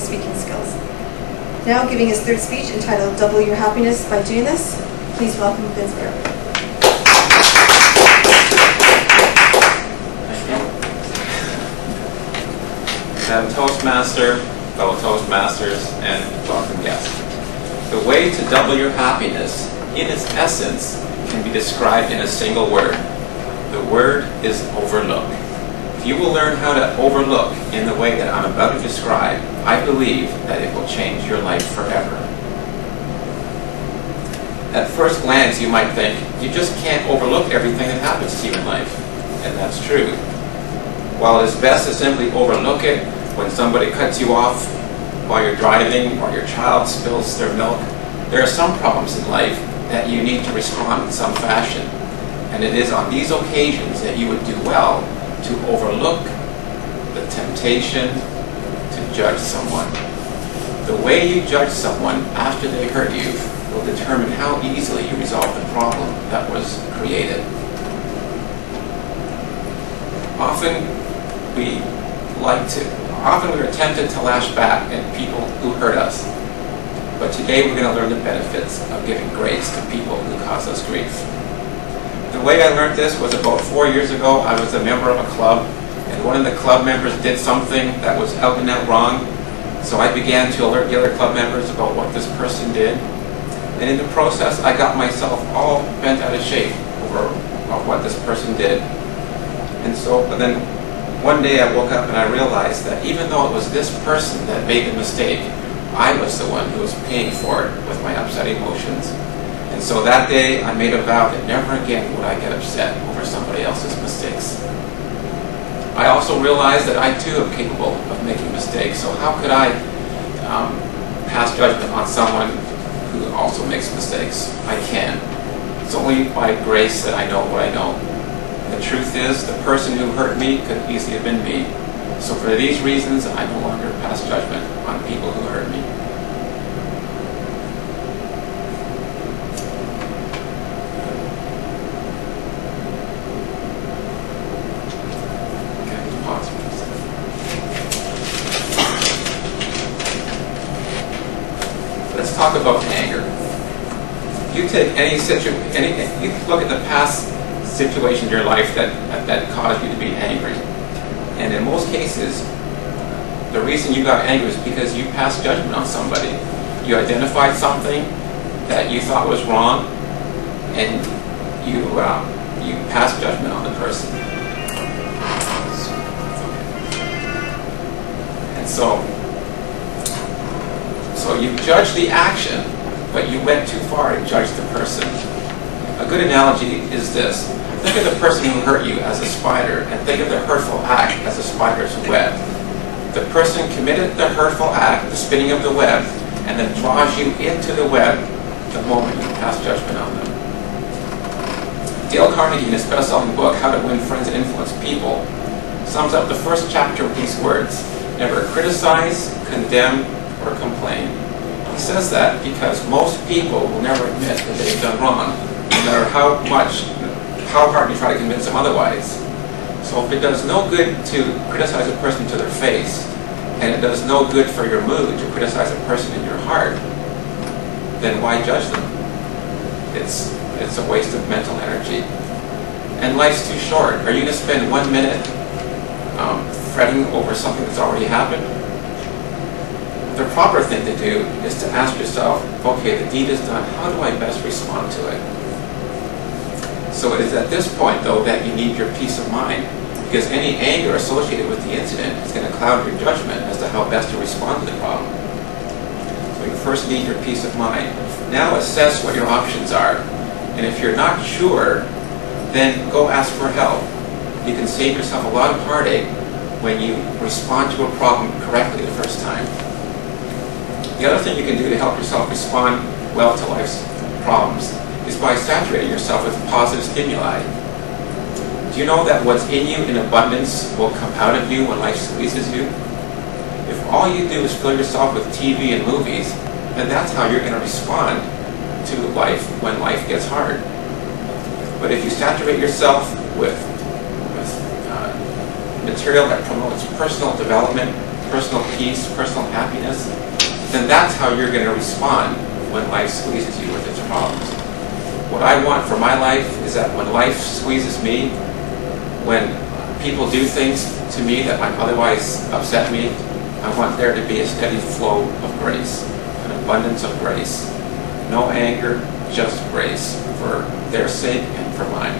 public speaking skills. Now, giving his third speech entitled Double Your Happiness by Doing This, please welcome Vince Barber. Madam Toastmaster, fellow Toastmasters, and welcome guests. The way to double your happiness, in its essence, can be described in a single word. The word is overlook. If you will learn how to overlook in the way that I'm about to describe, I believe that it will change your life forever. At first glance, you might think, you just can't overlook everything that happens to you in life. And that's true. While it is best to simply overlook it when somebody cuts you off while you're driving or your child spills their milk, there are some problems in life that you need to respond in some fashion. And it is on these occasions that you would do well to overlook the temptation to judge someone. The way you judge someone after they hurt you will determine how easily you resolve the problem that was created. Often we are tempted to lash back at people who hurt us. But today we're going to learn the benefits of giving grace to people who cause us grief. The way I learned this was about 4 years ago. I was a member of a club, and one of the club members did something that was out and out wrong. So I began to alert the other club members about what this person did. And in the process, I got myself all bent out of shape over what this person did. But then one day I woke up and I realized that even though it was this person that made the mistake, I was the one who was paying for it with my upset emotions. And so that day I made a vow that never again would I get upset over somebody else's mistakes. I also realized that I too am capable of making mistakes, so how could I pass judgment on someone who also makes mistakes? I can. It's only by grace that I know what I know. And the truth is, the person who hurt me could easily have been me. So for these reasons, I no longer pass judgment on people who hurt me. Okay, pause for a second. Let's talk about anger. You take you look at the past situation in your life that caused you to be angry. And in most cases, the reason you got angry is because you passed judgment on somebody. You identified something that you thought was wrong, and you passed judgment on the person. And so you judged the action, but you went too far to judge the person. A good analogy is this. Think of the person who hurt you as a spider, and think of the hurtful act as a spider's web. The person committed the hurtful act, the spinning of the web, and then draws you into the web the moment you pass judgment on them. Dale Carnegie, in his best-selling book, How to Win Friends and Influence People, sums up the first chapter with these words: never criticize, condemn, or complain. He says that because most people will never admit that they've done wrong, no matter how hard you try to convince them otherwise. So if it does no good to criticize a person to their face, and it does no good for your mood to criticize a person in your heart, then why judge them? It's a waste of mental energy. And life's too short. Are you going to spend 1 minute fretting over something that's already happened? The proper thing to do is to ask yourself, okay, the deed is done, how do I best respond to it? So it is at this point, though, that you need your peace of mind, because any anger associated with the incident is going to cloud your judgment as to how best to respond to the problem. So you first need your peace of mind. Now assess what your options are, and if you're not sure, then go ask for help. You can save yourself a lot of heartache when you respond to a problem correctly the first time. The other thing you can do to help yourself respond well to life's problems is by saturating yourself with positive stimuli. Do you know that what's in you in abundance will come out of you when life squeezes you? If all you do is fill yourself with TV and movies, then that's how you're going to respond to life when life gets hard. But if you saturate yourself with material that promotes personal development, personal peace, personal happiness, then that's how you're going to respond when life squeezes you with its problems. What I want for my life is that when life squeezes me, when people do things to me that might otherwise upset me, I want there to be a steady flow of grace, an abundance of grace. No anger, just grace for their sake and for mine.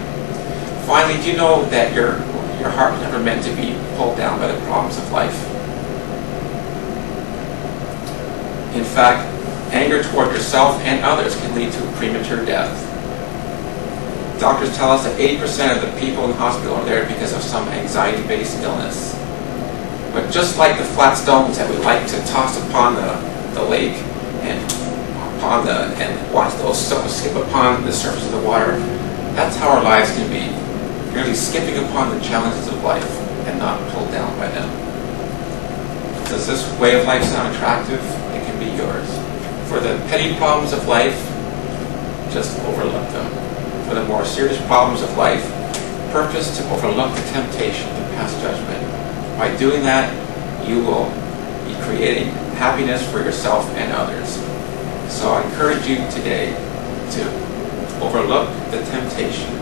Finally, do you know that your heart was never meant to be pulled down by the problems of life? In fact, anger toward yourself and others can lead to premature death. Doctors tell us that 80% of the people in the hospital are there because of some anxiety-based illness. But just like the flat stones that we like to toss upon the lake and watch those stones skip upon the surface of the water, that's how our lives can be. Merely skipping upon the challenges of life and not pulled down by them. Does this way of life sound attractive? It can be yours. For the petty problems of life, just overlook them. For the more serious problems of life, purpose to overlook the temptation to pass judgment. By doing that, you will be creating happiness for yourself and others. So I encourage you today to overlook the temptation